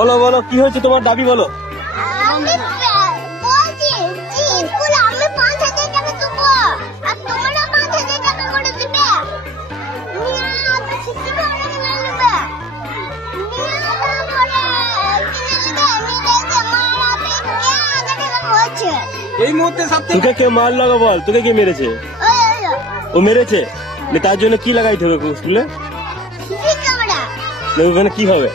বলো বলো কি হয়েছে তোমার দাবি বলো। আমি বলছি যে স্কুলে আমি ৫,০০০ টাকা দেবো আর তোমরা ৫,০০০ টাকা করে দিবে। এই মুহূর্তে তোকে কে মার লাগা বল, তোকে কে মেরেছে? ও মেরেছে, তার জন্য কি লাগাইতে হবে স্কুলে? ওখানে কি হবে?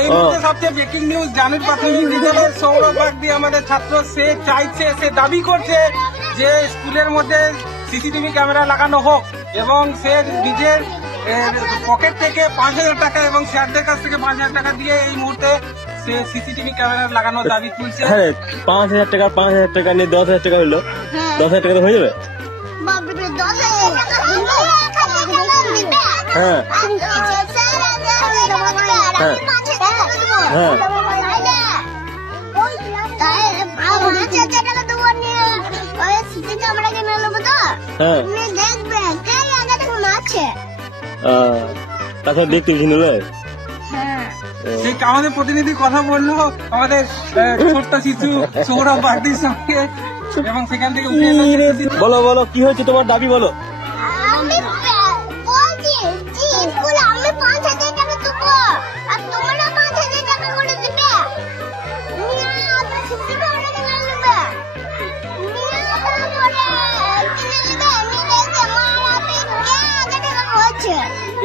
এই মুহূর্তে সবচেয়ে ব্রেকিং নিউজ, জানুর প্রাথমিক বিদ্যালয়ের সৌরভ বাগদি আমাদের ছাত্র, সে চাইছে, সে দাবি করছে যে স্কুলের মধ্যে সিসিটিভি ক্যামেরা লাগানো হোক এবং সে নিজের পকেট থেকে ৫,০০০ টাকা এবং স্যারদের কাছ থেকে ৫,০০০ টাকা দিয়ে এই মুহূর্তে সে সিসিটিভি ক্যামেরা লাগানোর দাবি তুলছে। হ্যাঁ, ৫,০০০ টাকা নিয়ে ১০,০০০ টাকা হলো, ১০,০০০ টাকা হয়ে যাবে। হ্যাঁ হ্যাঁ তাছাড়া দেখতে নিল। সেই আমাদের প্রতিনিধি কথা বললো আমাদের ছোট্ট শিশু সৌরভ বাগদির সঙ্গে এবং সেখান থেকে বলো বলো কি হয়েছে তোমার দাবি বলো। আমি বলছি যে স্কুলে আমি ৫,০০০ টাকা দেবো আর তোমরা ৫,০০০ টাকা করে দিবে।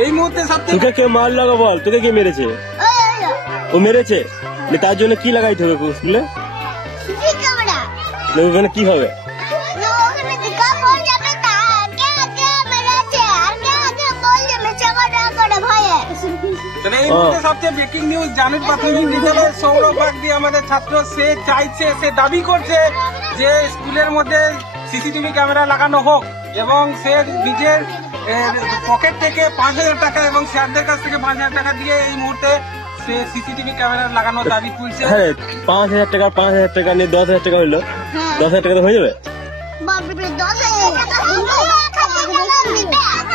এই মুহূর্তে তোকে কে মার লাগা বল, তোকে কে মেরেছে? ও মেরেছে, তার জন্য কি লাগাইতে হবে স্কুলে? ওখানে কি হবে? এই মুহূর্তে সবচেয়ে ব্রেকিং নিউজ, জানুর প্রাথমিক বিদ্যালয়ের সৌরভ বাগদি আমাদের ছাত্র, সে চাইছে, সে দাবি করছে যে স্কুলের মধ্যে সিসিটিভি ক্যামেরা লাগানো হোক এবং সে নিজের পকেট থেকে ৫,০০০ টাকা এবং স্যারদের কাছ থেকে ৫,০০০ টাকা দিয়ে এই মুহূর্তে সে সিসিটিভি ক্যামেরা লাগানোর দাবি তুলছে। হ্যাঁ, ৫,০০০ টাকা নিয়ে ১০,০০০ টাকা হলো, ১০,০০০ টাকা হয়ে যাবে।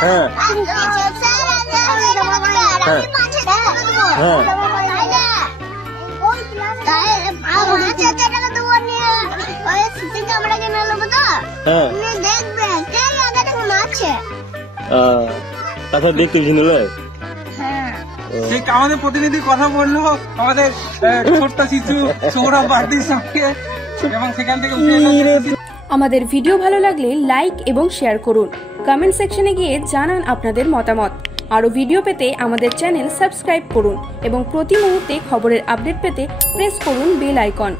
হ্যাঁ হ্যাঁ তাছাড়া দেখতে নিল। সেই আমাদের প্রতিনিধি কথা বললো আমাদের ছোট্ট শিশু সৌরভ বাগদির সঙ্গে এবং সেখান থেকে আমাদের ভিডিও ভালো লাগলে লাইক এবং শেয়ার করুন। কমেন্ট সেকশনে গিয়ে জানান আপনাদের মতামত। আরও ভিডিও পেতে আমাদের চ্যানেল সাবস্ক্রাইব করুন এবং প্রতি মুহূর্তে খবরের আপডেট পেতে প্রেস করুন বেল আইকন।